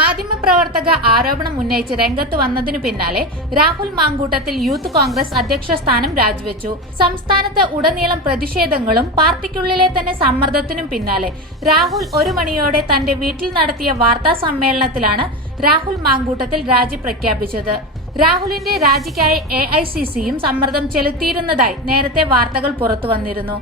മാധ്യമപ്രവർത്തക ആരോപണം ഉന്നയിച്ച് രംഗത്ത് വന്നതിനു പിന്നാലെ രാഹുൽ മാങ്കൂട്ടത്തിൽ യൂത്ത് കോൺഗ്രസ് അധ്യക്ഷ സ്ഥാനം രാജിവെച്ചു. സംസ്ഥാനത്ത് ഉടനീളം പ്രതിഷേധങ്ങളും പാർട്ടിക്കുള്ളിലെ തന്നെ സമ്മർദ്ദത്തിനും പിന്നാലെ രാഹുൽ ഒരു മണിയോടെ തന്റെ വീട്ടിൽ നടത്തിയ വാർത്താ സമ്മേളനത്തിലാണ് രാഹുൽ മാങ്കൂട്ടത്തിൽ രാജി പ്രഖ്യാപിച്ചത്. രാഹുലിന്റെ രാജിക്കായി എ ഐ സി സിയും സമ്മർദ്ദം ചെലുത്തിയിരുന്നതായി നേരത്തെ വാർത്തകൾ പുറത്തു വന്നിരുന്നു.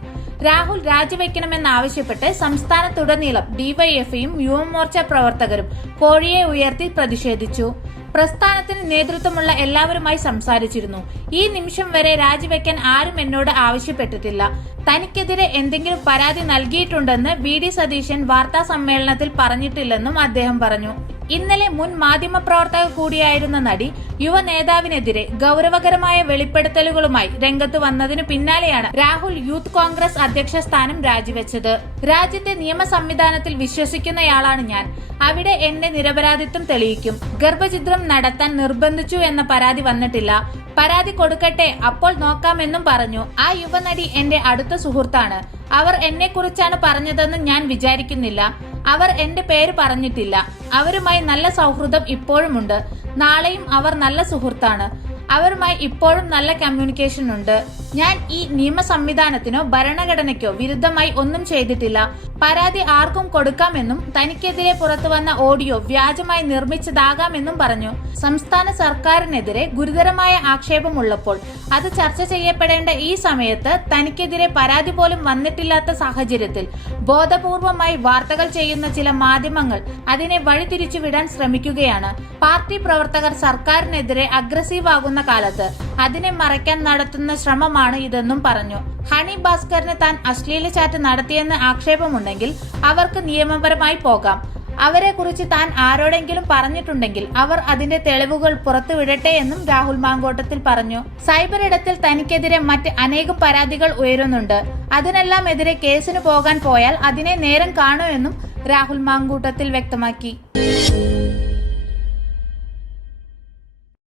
രാഹുൽ രാജിവെക്കണമെന്നാവശ്യപ്പെട്ട് സംസ്ഥാനത്തുടനീളം ഡിവൈഎഫ്ഐയും യുവമോർച്ച പ്രവർത്തകരും കോഴിയെ ഉയർത്തി പ്രതിഷേധിച്ചു. പ്രസ്ഥാനത്തിന് നേതൃത്വമുള്ള എല്ലാവരുമായി സംസാരിച്ചിരുന്നു. ഈ നിമിഷം വരെ രാജിവെക്കാൻ ആരും എന്നോട് ആവശ്യപ്പെട്ടിട്ടില്ല. തനിക്കെതിരെ എന്തെങ്കിലും പരാതി നൽകിയിട്ടുണ്ടെന്ന് വി ഡി സതീശൻ വാർത്താ സമ്മേളനത്തിൽ പറഞ്ഞിട്ടില്ലെന്നും അദ്ദേഹം പറഞ്ഞു. ഇന്നലെ മുൻ മാധ്യമപ്രവർത്തക കൂടിയായിരുന്ന നടി യുവ നേതാവിനെതിരെ ഗൗരവകരമായ വെളിപ്പെടുത്തലുകളുമായി രംഗത്ത് വന്നതിനു പിന്നാലെയാണ് രാഹുൽ യൂത്ത് കോൺഗ്രസ് അധ്യക്ഷ സ്ഥാനം രാജിവെച്ചത്. രാജ്യത്തെ നിയമ സംവിധാനത്തിൽ വിശ്വസിക്കുന്നയാളാണ് ഞാൻ. അവിടെ എന്റെ നിരപരാധിത്വം തെളിയിക്കും. ഗർഭചിത്രം നടത്താൻ നിർബന്ധിച്ചു എന്ന പരാതി വന്നിട്ടില്ല. പരാതി കൊടുക്കട്ടെ അപ്പോൾ നോക്കാമെന്നും പറഞ്ഞു. ആ യുവനടി എന്റെ അടുത്ത സുഹൃത്താണ്. അവർ എന്നെക്കുറിച്ചാണ് പറഞ്ഞതെന്ന് ഞാൻ വിചാരിക്കുന്നില്ല. അവർ എന്റെ പേര് പറഞ്ഞിട്ടില്ല. അവരുമായി നല്ല സൗഹൃദം ഇപ്പോഴുമുണ്ട്. നാളെയും അവർ നല്ല സുഹൃത്താണ്. അവരുമായി ഇപ്പോഴും നല്ല കമ്മ്യൂണിക്കേഷൻ ഉണ്ട്. ഞാൻ ഈ നിയമ സംവിധാനത്തിനോ ഭരണഘടനയ്ക്കോ വിരുദ്ധമായി ഒന്നും ചെയ്തിട്ടില്ല. പരാതി ആർക്കും കൊടുക്കാമെന്നും തനിക്കെതിരെ പുറത്തു വന്ന ഓഡിയോ വ്യാജമായി നിർമ്മിച്ചതാകാമെന്നും പറഞ്ഞു. സംസ്ഥാന സർക്കാരിനെതിരെ ഗുരുതരമായ ആക്ഷേപമുള്ളപ്പോൾ അത് ചർച്ച ചെയ്യപ്പെടേണ്ട ഈ സമയത്ത് തനിക്കെതിരെ പരാതി പോലും വന്നിട്ടില്ലാത്ത സാഹചര്യത്തിൽ ബോധപൂർവമായി വാർത്തകൾ ചെയ്യുന്ന ചില മാധ്യമങ്ങൾ അതിനെ വഴിതിരിച്ചു വിടാൻ ശ്രമിക്കുകയാണ്. പാർട്ടി പ്രവർത്തകർ സർക്കാരിനെതിരെ അഗ്രസീവ് ആകുന്ന കാലത്ത് അതിനെ മറയ്ക്കാൻ നടത്തുന്ന ശ്രമമാണ് ഇതെന്നും പറഞ്ഞു. ഹണി ഭാസ്കറിന് താൻ അശ്ലീല ചാറ്റ് നടത്തിയെന്ന് ആക്ഷേപമുണ്ടെങ്കിൽ അവർക്ക് നിയമപരമായി പോകാം. അവരെ കുറിച്ച് താൻ ആരോടെങ്കിലും പറഞ്ഞിട്ടുണ്ടെങ്കിൽ അവർ അതിന്റെ തെളിവുകൾ പുറത്തുവിടട്ടെ എന്നും രാഹുൽ മാങ്കോട്ടത്തിൽ പറഞ്ഞു. സൈബർ ഇടത്തിൽ തനിക്കെതിരെ മറ്റ് അനേകം പരാതികൾ ഉയരുന്നുണ്ട്. അതിനെല്ലാം എതിരെ കേസിന് പോകാൻ പോയാൽ അതിനെ നേരം കാണുമെന്നും രാഹുൽ മാങ്കൂട്ടത്തിൽ വ്യക്തമാക്കി.